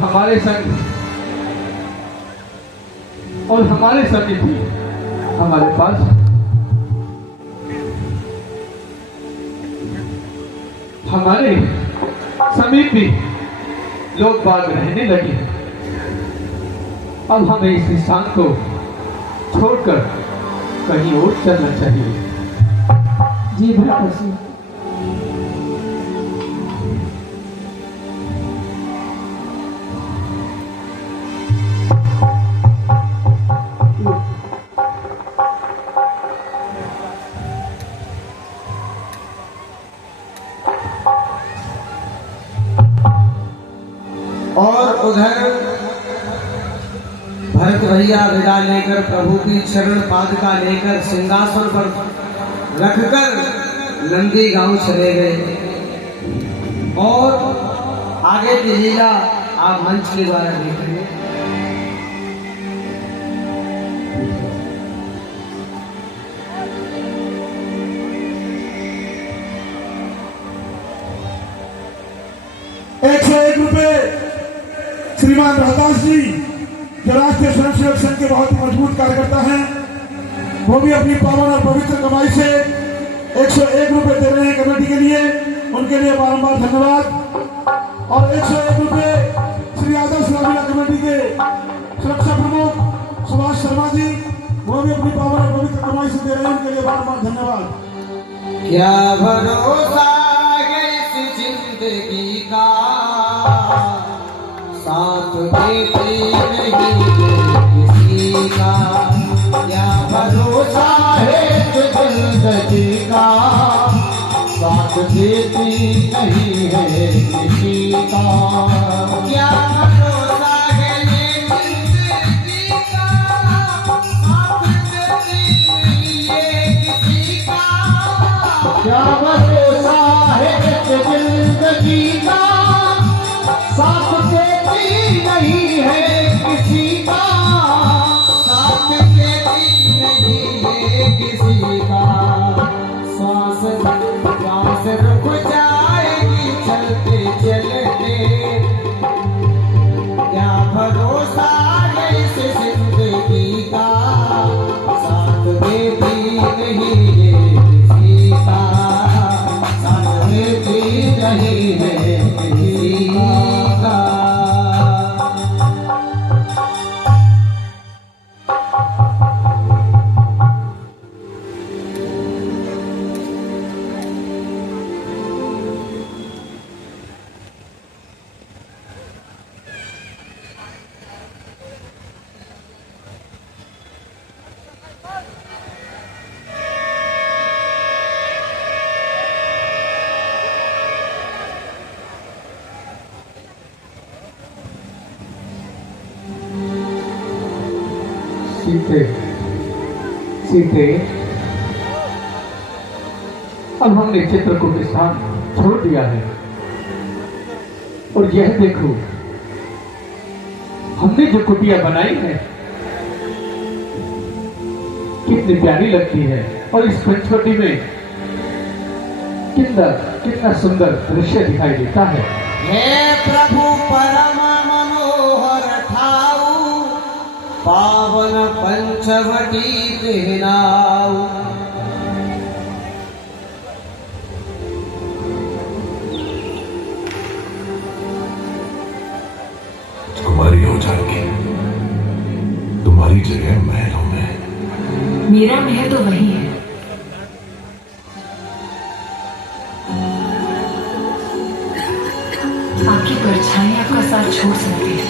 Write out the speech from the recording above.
हमारे संग और हमारे सभी भी हमारे पास हमारे समीप भी लोग बाग रहने लगे। अब हमें इस स्थान को छोड़कर कहीं और चलना चाहिए। जी भ्राता जी, और उधर भरत भैया विदा लेकर प्रभु की चरण पादुका लेकर सिंहासन पर रखकर नंदी गांव चले गए। और आगे की लीला आप मंच के द्वारा देखेंगे। ₹101 श्रीमान रहदास जी जो राष्ट्रीय स्वयंसेवक संघ के बहुत मजबूत कार्यकर्ता हैं, वो भी अपनी पावन और पवित्र कमाई से ₹101 दे रहे हैं कमेटी के लिए। उनके लिए बारंबार धन्यवाद। और ₹101 श्री आदर्श रामीला कमेटी के सुरक्षा प्रमुख सुभाष शर्मा जी, वो भी अपनी पावन और पवित्र कमाई से दे रहे हैं। उनके लिए बारंबार धन्यवाद। क्या भरोसा है इस जिंदगी का, साथ देती नहीं किसी का। क्या भरोसा है इस जिंदगी का, साथ देती नहीं है किसी का। क्या भरोसा है ये जिंदगी का, साथ देती नहीं है किसी का। क्या भरोसा है इस जिंदगी का, साथ देती नहीं है किसी का। साथ देती नहीं है किसी का। श्वास श्वास रुक जाएगी चलते चलते। क्या भरोसा है इस जिंदगी का, साथ देती नहीं है किसी का। साथ देती नहीं है किसी का। सीते सीते अब हमने चित्रकूट स्थान छोड़ दिया है। और यह देखो, हमने जो कुटिया बनाई है कितनी प्यारी लगती है। और इस पंचवटी में कितना सुंदर दृश्य दिखाई देता है। हे प्रभु परम मनोहर ठाऊ, पावन पंचवटी कहनाऊ। कुमारी हो जाएगी, तुम्हारी जगह महलों में। मेरा महल तो वही है। आपकी परछाई आपका साथ छोड़ सकती है,